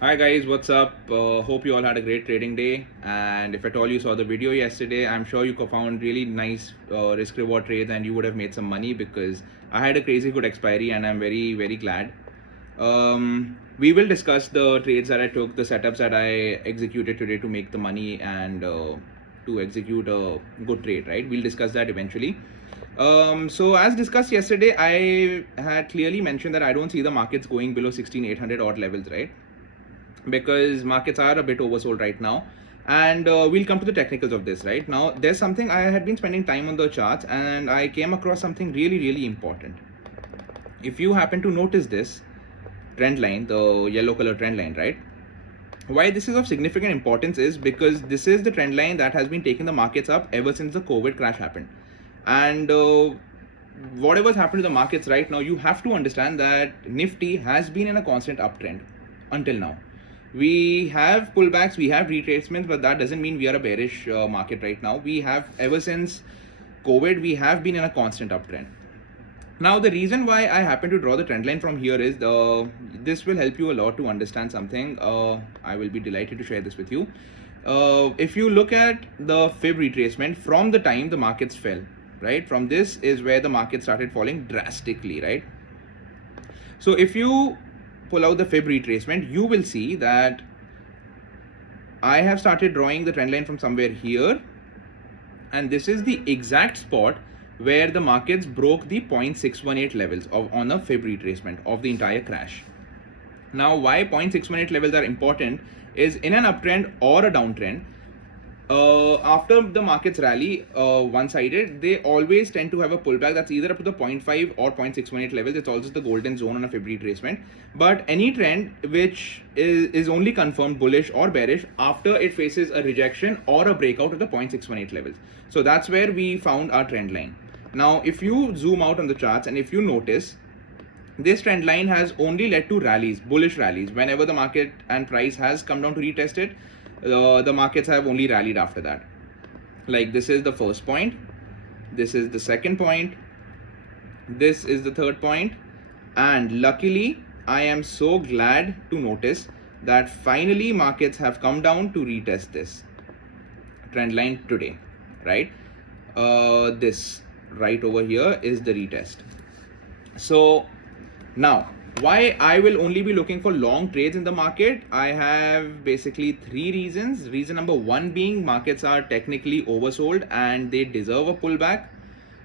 Hi guys, what's up? Hope you all had a great trading day. And if at all you saw the video yesterday, I'm sure you found really nice risk reward trades and you would have made some money because I had a crazy good expiry and I'm very, very glad. We will discuss the trades that I took, the setups that I executed today to make the money and to execute a good trade, right? We'll discuss that eventually. So as discussed yesterday, I had clearly mentioned that I don't see the markets going below 16,800 odd levels, right? Because markets are a bit oversold right now, and we'll come to the technicals of this. Right now there's something I had been spending time on the charts and I came across something really important. If you happen to notice this trend line, the yellow color trend line, right, why this is of significant importance is because this is the trend line that has been taking the markets up ever since the COVID crash happened. And whatever's happened to the markets right now, you have to understand that Nifty has been in a constant uptrend until now. We have pullbacks, we have retracements, but that doesn't mean we are a bearish market right now. We have, ever since COVID, we have been in a constant uptrend. Now, the reason why I happen to draw the trend line from here is this will help you a lot to understand something. I will be delighted to share this with you. If you look at the fib retracement from the time the markets fell, right, from this is where the market started falling drastically, right? So if you pull out the fib retracement, you will see that I have started drawing the trend line from somewhere here, and this is the exact spot where the markets broke the 0.618 levels on a fib retracement of the entire crash. Now, why 0.618 levels are important is in an uptrend or a downtrend, after the markets rally one-sided, they always tend to have a pullback that's either up to the 0.5 or 0.618 levels. It's also the golden zone on a fib retracement. But any trend which is only confirmed bullish or bearish after it faces a rejection or a breakout of the 0.618 levels. So that's where we found our trend line. Now, if you zoom out on the charts and if you notice, this trend line has only led to rallies, bullish rallies. Whenever the market and price has come down to retest it, the markets have only rallied after that. Like, this is the first point, this is the second point, this is the third point, and luckily I am so glad to notice that finally markets have come down to retest this trend line today, right? This right over here is the retest. So now, why I will only be looking for long trades in the market, I have basically three reasons. Reason number one being markets are technically oversold and they deserve a pullback.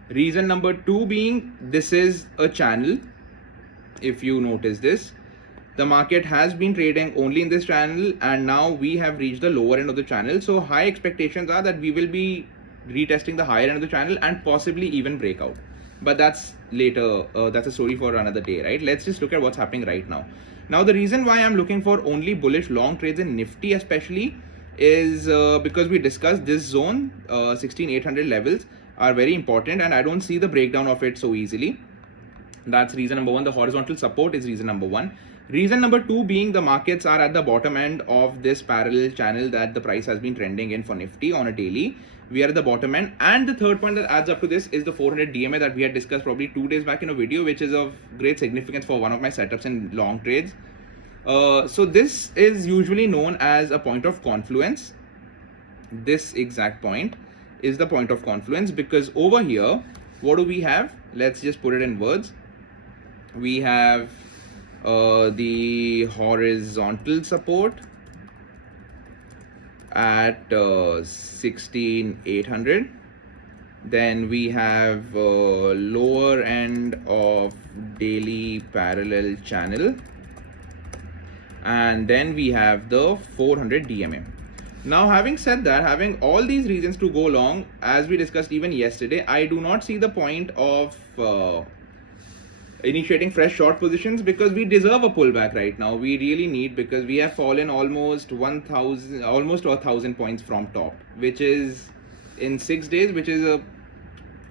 Reason number two being this is a channel. If you notice this, the market has been trading only in this channel and now we have reached the lower end of the channel. So high expectations are that we will be retesting the higher end of the channel and possibly even break out. But that's later, that's a story for another day, right? Let's just look at what's happening right now. Now, the reason why I'm looking for only bullish long trades in Nifty especially is because we discussed this zone, 16,800 levels are very important and I don't see the breakdown of it so easily. That's reason number one. The horizontal support is reason number one. Reason number two being the markets are at the bottom end of this parallel channel that the price has been trending in for Nifty on a daily. We are at the bottom end. And the third point that adds up to this is the 400 DMA that we had discussed probably 2 days back in a video, which is of great significance for one of my setups in long trades. So this is usually known as a point of confluence. This exact point is the point of confluence because over here, what do we have? Let's just put it in words. We have the horizontal support at 16,800. Then we have lower end of daily parallel channel, and then we have the 400 DMA. Now, having said that, having all these reasons to go long, as we discussed even yesterday, I do not see the point of initiating fresh short positions because we deserve a pullback right now. We really need, because we have fallen almost 1,000 points from top, which is in 6 days, which is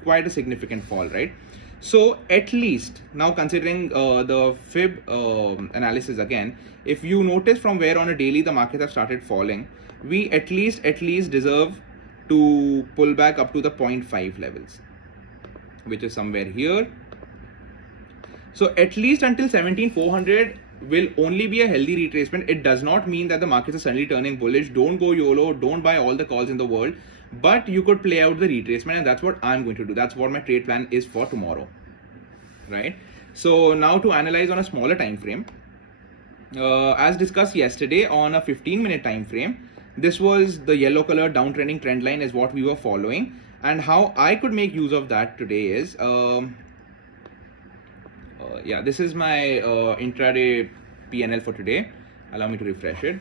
quite a significant fall, right? So at least now, considering the fib analysis again, if you notice from where on a daily the markets have started falling, we at least deserve to pull back up to the 0.5 levels, which is somewhere here. So at least until 17,400, will only be a healthy retracement. It does not mean that the markets are suddenly turning bullish. Don't go YOLO, don't buy all the calls in the world, but you could play out the retracement, and that's what I'm going to do. That's what my trade plan is for tomorrow, right? So now to analyze on a smaller time frame, as discussed yesterday on a 15-minute time frame, this was the yellow color downtrending trend line is what we were following, and how I could make use of that today is yeah, this is my intraday PNL for today. Allow me to refresh it.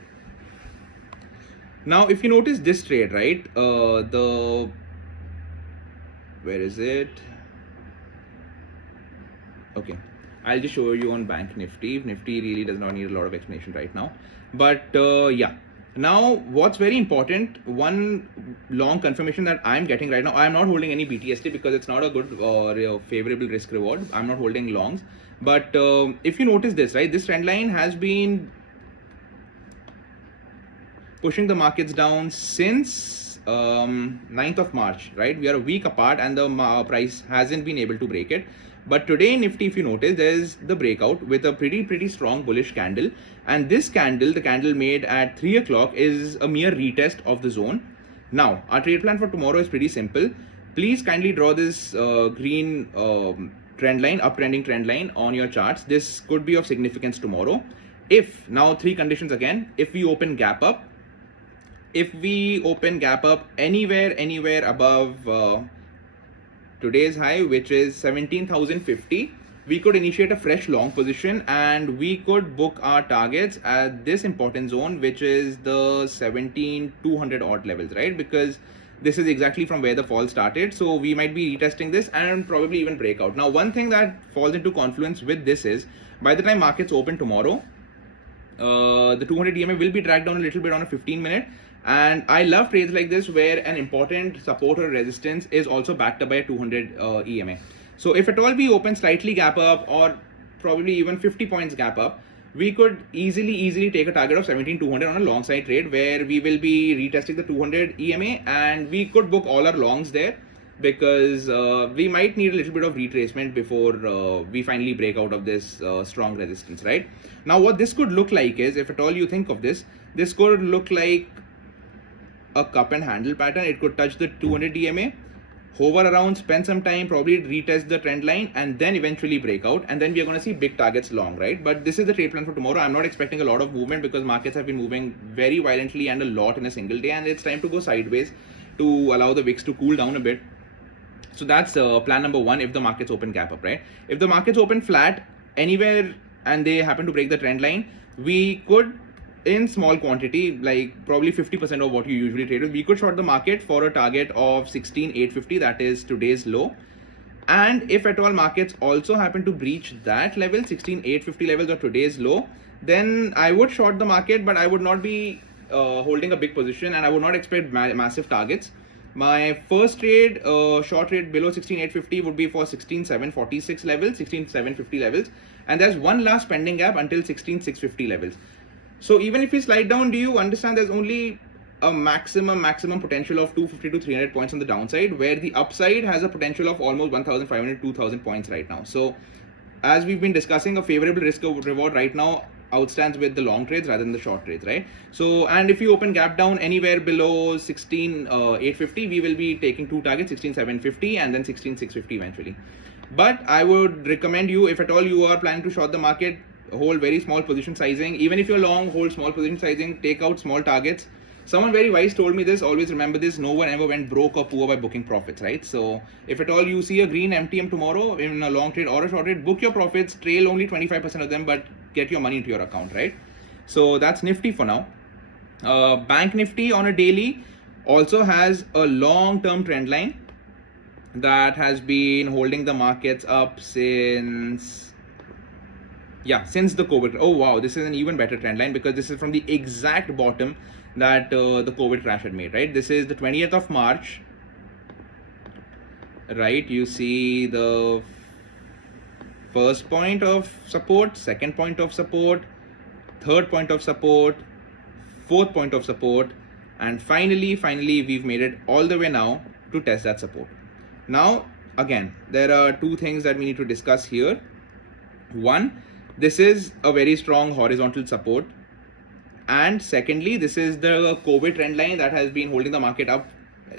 Now if you notice this trade, right, where is it? Okay, I'll just show you on Banknifty. Nifty really does not need a lot of explanation right now, but yeah. Now what's very important, one long confirmation that I'm getting right now, I'm not holding any BTST because it's not a good or favorable risk reward. I'm not holding longs, but if you notice this, right, this trend line has been pushing the markets down since 9th of March, right? We are a week apart and the price hasn't been able to break it. But today in Nifty, if you notice, there's the breakout with a pretty strong bullish candle. And this candle, the candle made at 3 o'clock, is a mere retest of the zone. Now, our trade plan for tomorrow is pretty simple. Please kindly draw this green trend line, uptrending trend line on your charts. This could be of significance tomorrow. If, now 3 conditions again, if we open gap up, anywhere above today's high, which is 17,050, we could initiate a fresh long position and we could book our targets at this important zone, which is the 17,200 odd levels, right? Because this is exactly from where the fall started. So we might be retesting this and probably even break out. Now, one thing that falls into confluence with this is by the time markets open tomorrow, the 200 EMA will be dragged down a little bit on a 15-minute. And I love trades like this where an important support or resistance is also backed up by a 200 EMA. So if at all we open slightly gap up or probably even 50 points gap up, we could easily take a target of 17,200 on a long side trade where we will be retesting the 200 EMA and we could book all our longs there because we might need a little bit of retracement before we finally break out of this strong resistance, right? Now what this could look like is, if at all you think of this, this could look like a cup and handle pattern. It could touch the 200 EMA, hover around, spend some time, probably retest the trend line, and then eventually break out. And then we are going to see big targets long, right? But this is the trade plan for tomorrow. I'm not expecting a lot of movement because markets have been moving very violently and a lot in a single day, and it's time to go sideways to allow the VIX to cool down a bit. So that's plan number one if the markets open gap up, right? If the markets open flat anywhere and they happen to break the trend line, we could, in small quantity, like probably 50% of what you usually trade with, we could short the market for a target of 16,850, that is today's low. And if at all markets also happen to breach that level, 16,850 levels or today's low, then I would short the market, but I would not be holding a big position and I would not expect massive targets. My first trade, short trade below 16,850 would be for 16,746 levels, 16,750 levels, and there's one last pending gap until 16,650 levels. So even if we slide down, do you understand there's only a maximum potential of 250 to 300 points on the downside, where the upside has a potential of almost 1,500, 2,000 points right now. So as we've been discussing, a favorable risk reward right now outstands with the long trades rather than the short trades, right? So, and if you open gap down anywhere below 16,850, we will be taking two targets, 16,750 and then 16,650 eventually. But I would recommend you, if at all you are planning to short the market, hold very small position sizing. Even if you're long, hold small position sizing, take out small targets. Someone very wise told me this, always remember this, no one ever went broke or poor by booking profits, right? So if at all you see a green MTM tomorrow in a long trade or a short trade, book your profits, trail only 25% of them, but get your money into your account, right? So that's Nifty for now. Banknifty on a daily also has a long-term trend line that has been holding the markets up since the COVID. Oh wow, this is an even better trend line because this is from the exact bottom that the COVID crash had made, right? This is the 20th of March, right? You see the first point of support, second point of support, third point of support, fourth point of support, and finally we've made it all the way now to test that support. Now again, there are two things that we need to discuss here. One, This is a very strong horizontal support. And secondly, this is the COVID trend line that has been holding the market up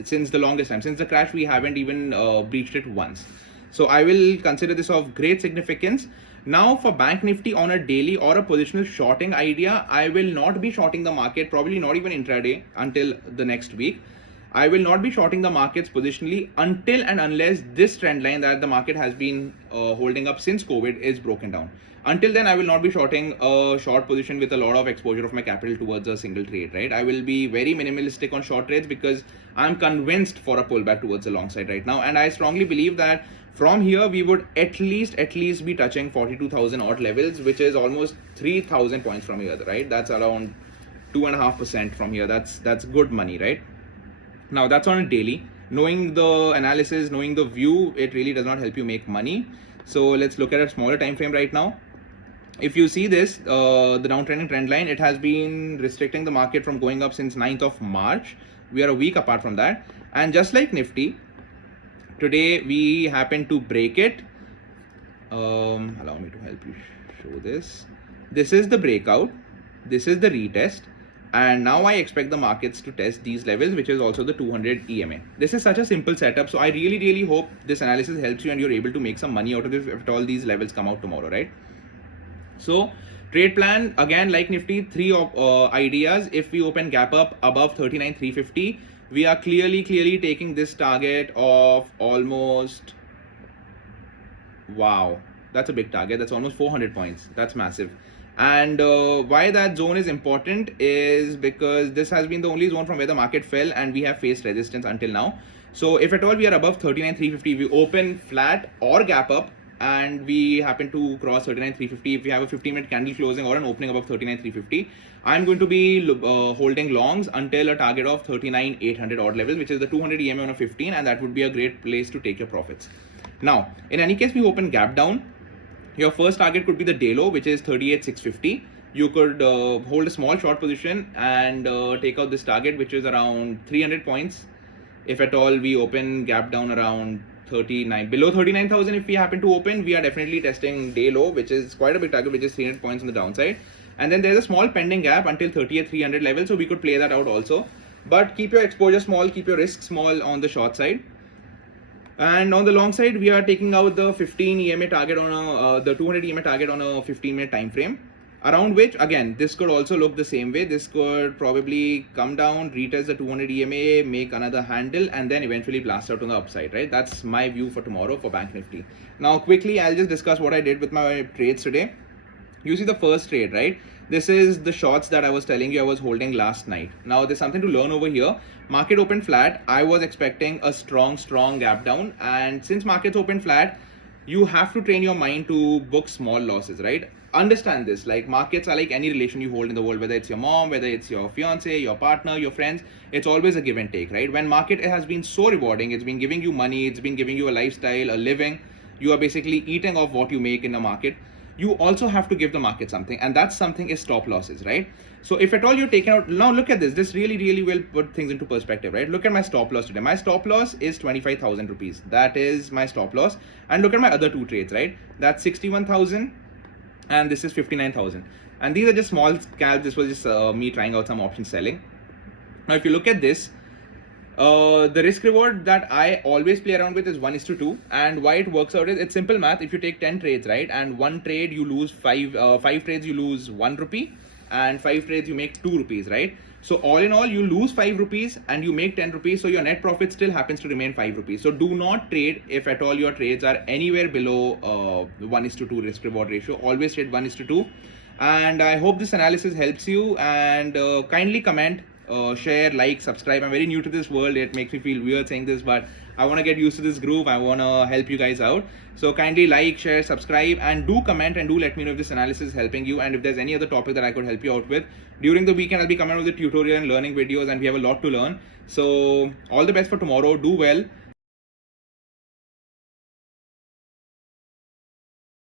since the longest time. Since the crash, we haven't even breached it once. So I will consider this of great significance. Now for Bank Nifty on a daily or a positional shorting idea, I will not be shorting the market, probably not even intraday until the next week. I will not be shorting the markets positionally until and unless this trend line that the market has been holding up since COVID is broken down. Until then, I will not be shorting a short position with a lot of exposure of my capital towards a single trade, right? I will be very minimalistic on short trades because I'm convinced for a pullback towards the long side right now. And I strongly believe that from here, we would at least be touching 42,000 odd levels, which is almost 3,000 points from here, right? That's around 2.5% from here. That's good money, right? Now that's on a daily. Knowing the analysis, knowing the view, it really does not help you make money. So let's look at a smaller time frame right now. If you see this, the downtrending trend line, it has been restricting the market from going up since 9th of March. We are a week apart from that. And just like Nifty, today we happen to break it. Allow me to help you show this. This is the breakout. This is the retest. And now I expect the markets to test these levels, which is also the 200 EMA. This is such a simple setup. So I really hope this analysis helps you and you're able to make some money out of this if all these levels come out tomorrow, right? So trade plan, again, like Nifty, three ideas. If we open gap up above 39,350, we are clearly taking this target of almost, wow, that's a big target. That's almost 400 points. That's massive. And why that zone is important is because this has been the only zone from where the market fell and we have faced resistance until now. So if at all we are above 39,350, we open flat or gap up and we happen to cross 39,350, if we have a 15-minute candle closing or an opening above 39,350, I'm going to be holding longs until a target of 39,800 odd level, which is the 200 EMA on a 15, and that would be a great place to take your profits. Now, in any case, we open gap down. Your first target could be the day low, which is 38,650. You could hold a small short position and take out this target, which is around 300 points. If at all we open gap down around 39, below 39,000, if we happen to open, we are definitely testing day low, which is quite a big target, which is 300 points on the downside. And then there's a small pending gap until 38,300 level, so we could play that out also. But keep your exposure small, keep your risk small on the short side. And on the long side, we are taking out the 15 EMA target on the 200 EMA target on a 15-minute time frame, around which, again, this could also look the same way. This could probably come down, retest the 200 EMA, make another handle, and then eventually blast out on the upside, right? That's my view for tomorrow for Bank Nifty. Now, quickly, I'll just discuss what I did with my trades today. You see the first trade, right? This is the shorts that I was telling you I was holding last night. Now, there's something to learn over here. Market opened flat. I was expecting a strong gap down. And since markets opened flat, you have to train your mind to book small losses, right? Understand this, like markets are like any relation you hold in the world, whether it's your mom, whether it's your fiance, your partner, your friends, it's always a give and take, right? When market has been so rewarding, it's been giving you money, it's been giving you a lifestyle, a living, you are basically eating off what you make in the market. You also have to give the market something, and that something is stop losses, right? So if at all you're taking out, now look at this really will put things into perspective, right? Look at my stop loss today. My stop loss is 25,000 rupees. That is my stop loss. And look at my other two trades, right? That's 61,000 and this is 59,000. And these are just small scalps. This was just me trying out some option selling. Now, if you look at this, the risk reward that I always play around with is 1:2, and why it works out is it's simple math. If you take 10 trades, right, and one trade you lose 5 trades you lose 1 rupee, and 5 trades you make 2 rupees, right? So all in all you lose 5 rupees and you make 10 rupees, so your net profit still happens to remain 5 rupees. So do not trade if at all your trades are anywhere below 1:2 risk reward ratio. Always trade 1:2. And I hope this analysis helps you, and kindly comment, share, like, subscribe. I'm very new to this world. It makes me feel weird saying this, but I want to get used to this groove. I want to help you guys out. So kindly like, share, subscribe, and do comment and do let me know if this analysis is helping you, and if there's any other topic that I could help you out with. During the weekend, I'll be coming out with the tutorial and learning videos, and we have a lot to learn. So all the best for tomorrow. Do well.